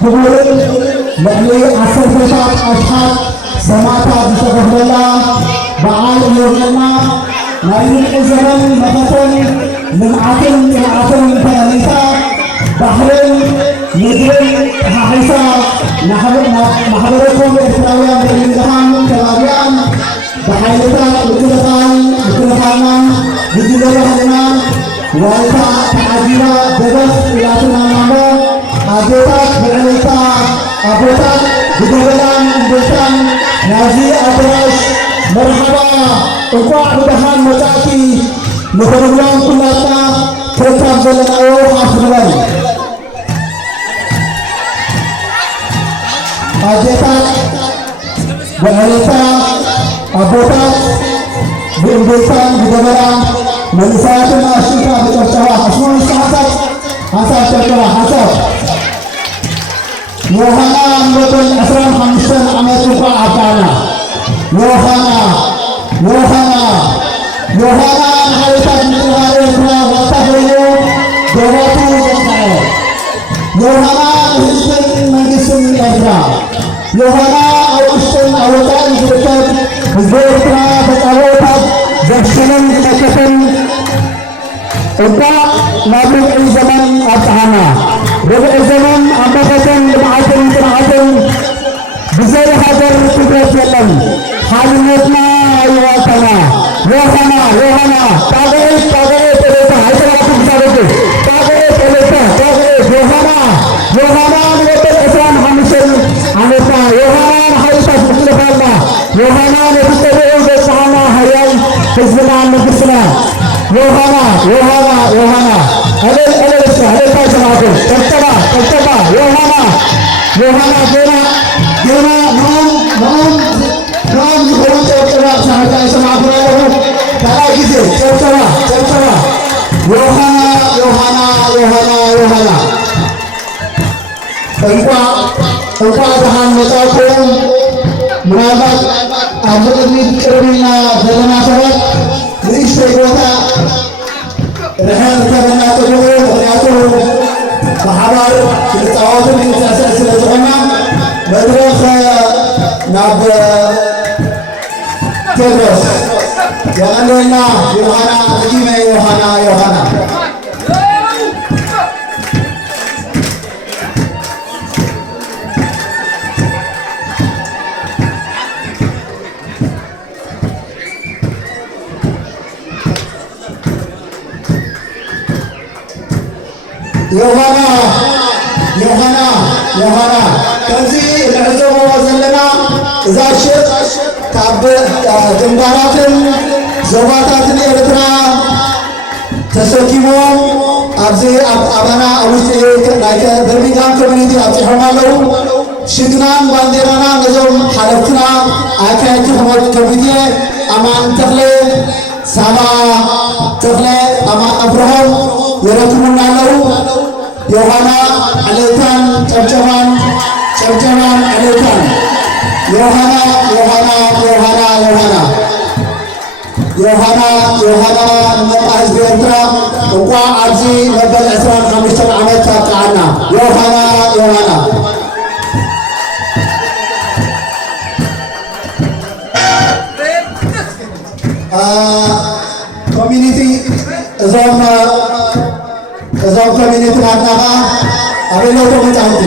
ክቡር ልዕሊ 10 ኣሽሓት ሰማዕታት ዝተኸፈለላ በዓል እዮብለና ናይ ልዕሊ ዘመን መኸተን ልምዓትን ፅንዓትን ተመኒታ ባሕርን ምድርን ሓሒሳ ማሕበረቶም ኤርትራውያን በሊንድኻን ከባቢያን ብሓይልታት ምክልኻልና ግድለ ባህልና ዋይታ ተዓጂባ ደበኽ ኢላትና ናሞ ኣዴታት ብዕለይታ ኣቦታት ብገበላን እንዴታን ናዚ ኣዳራሽ መርሓባ እንኳዕ ብደኻን መጻእቲ ንኽንብሎም ኩላትና ተካብ ዘለናዮ ሓፍ ንበል ኣዴታት ብዕለይታ ኣቦታት ብእንዴታን ብገበላን መንእሰያትን ኣሽንካ ብጨብጨባ ኣስሞን ሓሳብ ጨብጨባ ሓሳብ ዮሃና እምበቶን 25 ዓመት እንኳ ዓብቃዕና ዮሃና ንሓይልታት ምክልኻል ኤርትራ ዋልታ ኮይኑ ደቦቱ ዘፅንዐ ዮሃና ንህዝብን መንግስትን ኤርትራ ዮሃና ኣብ ውሽጥን ኣብ ወፃእን ዝርከብ ህዝቢ ኤርትራ ተጫወታት ዘብሽንን ዝመከትን እንኳ ናብ ርብዒ ዘመን ኣብፅሓና ርብዒ ዘመን ኣመኸትን ልምዓትን ፅንዓትን ብዘይ ሃገር ትግረት የለን ሓልነትና ይዋልተና ዮሃና ጣብዒት ኤሌታ ኣይተባኩም ሳበቱ ጣብዒት ኤሌታ ዮሃና ንወጥን 25 ዓመትና ዮሃና ንሓይልታት ምክልኻልና ዮሃና ነቲ ጠቢዑ ዘፅሓና ሃያል ህዝብና መንግስትና ዮሃና እልልታ ይሰማዕኩም ጨብጨባ ዮሃና ገና ንኦም ዝኸውን ጨብጨባ ሳሕታ ይሰማዕኩም ኣለኹ ካልኣይ ጊዜ ጨብጨባ ዮሃና እንኳዕ ደሓን መጻእኩም ምናልባት ኣብ ቅድሚት ቅርቢና ዘለና ሰባት ንእሽተይ ቦታ ርሕቕ ተበና ጥቅሙ ምክንያቱ ብሓባር ክንፃወትን ክንሳስዕ ስለ ዝኾና መድረኽ ናብ ቴድሮስ የቐለየና ዮሃና እጂመ ዮሃና ከምዚ ንዕዘቦ ዘለና እዛ ሽቕ ካብ ግንባራትን ዞባታትን ኤርትራ ተሰኪሞም ኣብዚ ኣባና ኣብ ውሽጢ ናይ በርሚንግሃም ኮሚኒቲ ኣብፂሖም ኣለዉ ሽግናን ባንዴራና ነዞም ሓለፍትና ኣካየድቲ ኮሚቴ ኣማን ተኽለ ሳባ ተኽለ ኣማን ኣፍርሆም የረክቡና ኣለዉ ዮሃና ዕለይታን ጨብጨባን ዕለይታን ዮሃና ንመጣ ህዝቢ ኤርትራ እንኳዕ ኣብዚ መበል 25 ዓመት ኣብቅዓና ዮሃና ኮሚኒቲ እዞም ኮሚኒቲ ናትናኻ ኣበለቶም ህፃውንቲ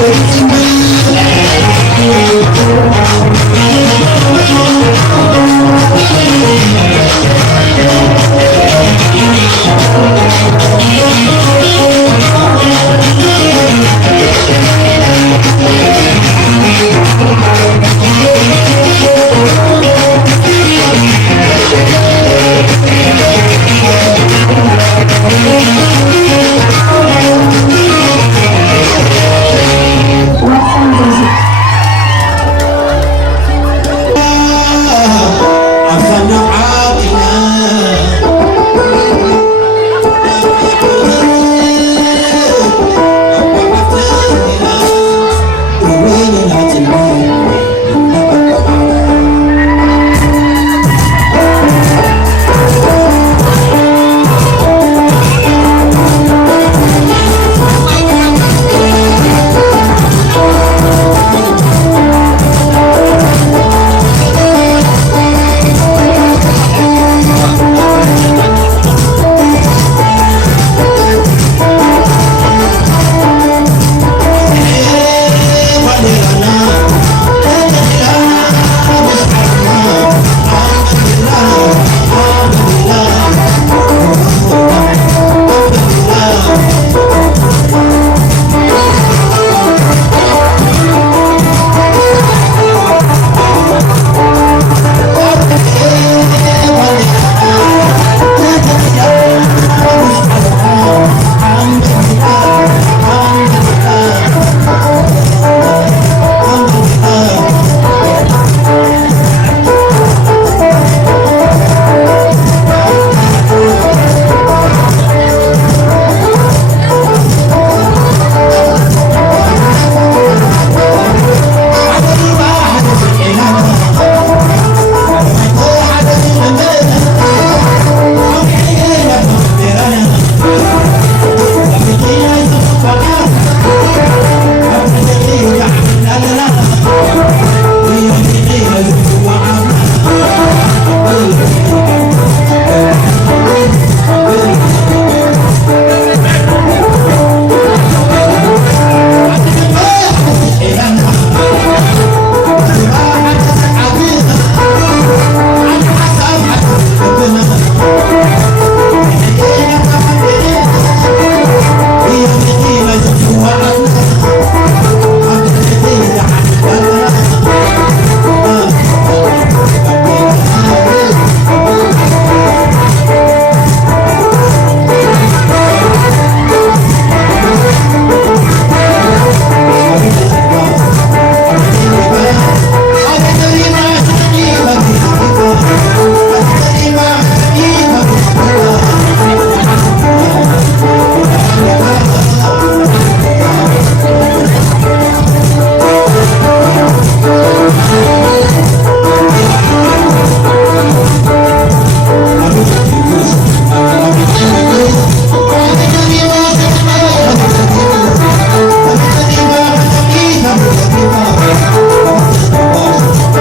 Thank you.